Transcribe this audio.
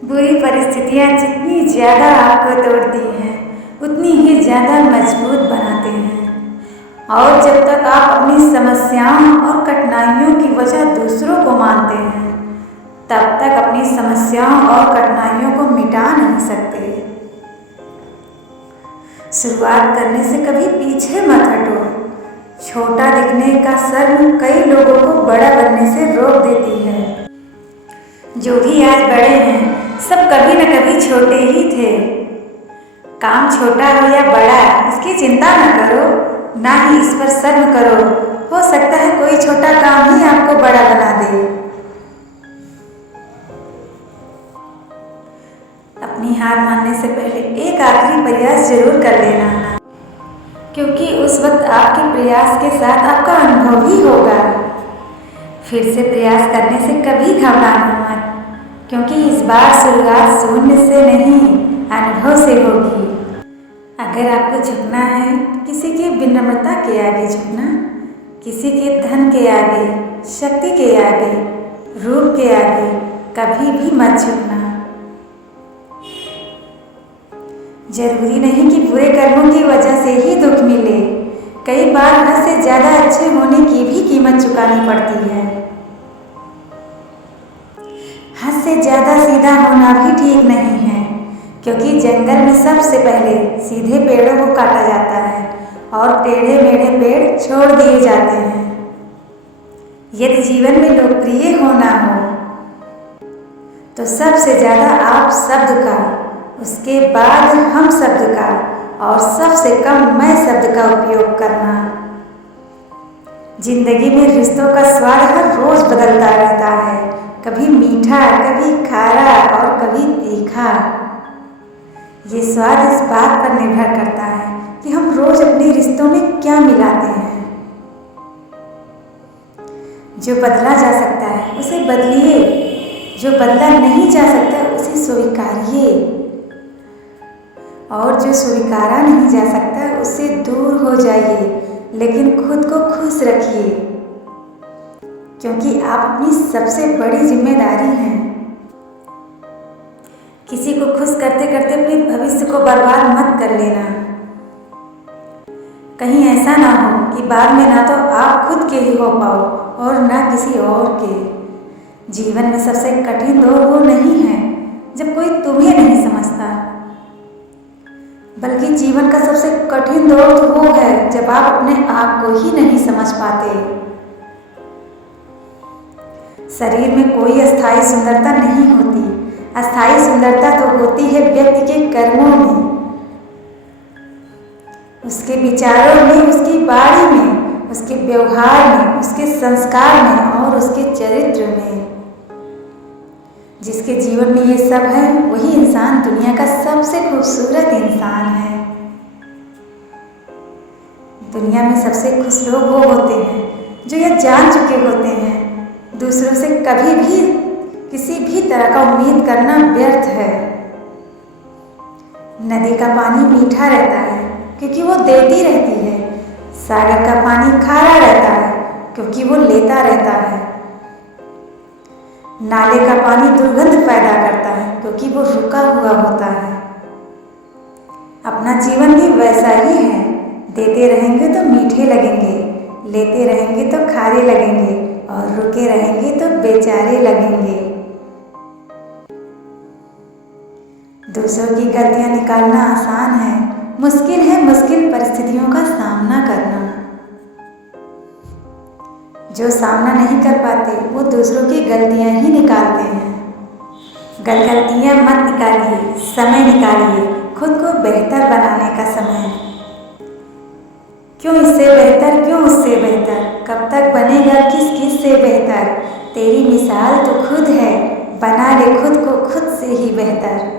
बुरी परिस्थितियाँ जितनी ज़्यादा आपको तोड़ती हैं उतनी ही ज़्यादा मजबूत बनाते हैं। और जब तक आप अपनी समस्याओं और कठिनाइयों की वजह दूसरों को मानते हैं तब तक अपनी समस्याओं और कठिनाइयों को मिटा नहीं सकते। शुरुआत करने से कभी पीछे मत हटो। छोटा दिखने का शर्म कई लोगों को बड़ा बनने से रोक देती है। जो भी आज बड़े हैं सब कभी न कभी छोटे ही थे। काम छोटा हो या बड़ा इसकी चिंता न करो, ना ही इस पर शर्म करो। हो सकता है कोई छोटा काम ही आपको बड़ा बना दे। अपनी हार मानने से पहले एक आखिरी प्रयास जरूर कर लेना, क्योंकि उस वक्त आपके प्रयास के साथ आपका अनुभव ही होगा। फिर से प्रयास करने से कभी घबराना मत, क्योंकि इस बार शुरुआत शून्य से नहीं अनुभव से होगी। अगर आपको झुकना है किसी की विनम्रता के आगे झुकना, किसी के धन के आगे, शक्ति के आगे, रूप के आगे कभी भी मत झुकना। जरूरी नहीं कि बुरे कर्मों की वजह से ही दुख मिले। कई बार हद से ज्यादा अच्छे होने की भी कीमत चुकानी पड़ती है। हद से ज्यादा सीधा होना भी ठीक नहीं है, क्योंकि जंगल में सबसे पहले सीधे पेड़ों को काटा जाता है और टेढ़े मेढ़े पेड़ छोड़ दिए जाते हैं। यदि जीवन में लोकप्रिय होना हो तो सबसे ज्यादा आप शब्द का, उसके बाद हम शब्द का और सबसे कम मैं शब्द का उपयोग करना। जिंदगी में रिश्तों का स्वाद हर रोज बदलता रहता है, कभी मीठा, कभी खारा और कभी तीखा। ये स्वाद इस बात पर निर्भर करता है कि हम रोज अपने रिश्तों में क्या मिलाते हैं। जो बदला जा सकता है उसे बदलिए, जो बदला नहीं जा सकता उसे स्वीकारिए, और जो स्वीकारा नहीं जा सकता उससे दूर हो जाइए, लेकिन खुद को खुश रखिए, क्योंकि आप अपनी सबसे बड़ी जिम्मेदारी हैं। किसी को खुश करते करते अपने भविष्य को बर्बाद मत कर लेना। कहीं ऐसा ना हो कि बाद में ना तो आप खुद के ही हो पाओ और ना किसी और के। जीवन में सबसे कठिन दौर वो नहीं है जब कोई तुम्हें नहीं समझता, बल्कि जीवन का सबसे कठिन दौर तो वो है जब आप अपने आप को ही नहीं समझ पाते। शरीर में कोई अस्थायी सुंदरता नहीं होती, अस्थायी सुंदरता तो होती है व्यक्ति के कर्मों में, उसके विचारों में, उसकी वाणी में, उसके व्यवहार में, उसके संस्कार में और उसके चरित्र में। जिसके जीवन में ये सब है वही इंसान दुनिया का सबसे खूबसूरत इंसान है। दुनिया में सबसे खुश लोग वो होते हैं जो यह जान चुके होते हैं दूसरों से कभी भी किसी भी तरह का उम्मीद करना व्यर्थ है। नदी का पानी मीठा रहता है क्योंकि वो देती रहती है, सागर का पानी खारा रहता है क्योंकि वो लेता रहता है, नाले का पानी दुर्गंध पैदा करता है क्योंकि वो रुका हुआ होता है। अपना जीवन भी वैसा ही है, देते रहेंगे तो मीठे लगेंगे, लेते रहेंगे तो खारे लगेंगे और रुके रहेंगे तो बेचारे लगेंगे। दूसरों की गलतियां निकालना आसान है, मुश्किल है मुश्किल परिस्थितियों का सामना करना। जो सामना नहीं कर पाते वो दूसरों की गलतियां ही निकालते हैं। गलतियां मत निकालिए, समय निकालिए, खुद को बेहतर बनाने का समय। क्यों इससे बेहतर, क्यों उससे बेहतर, कब तक बनेगा किस किस से बेहतर। तेरी मिसाल तो खुद है, बना ले खुद को खुद से ही बेहतर।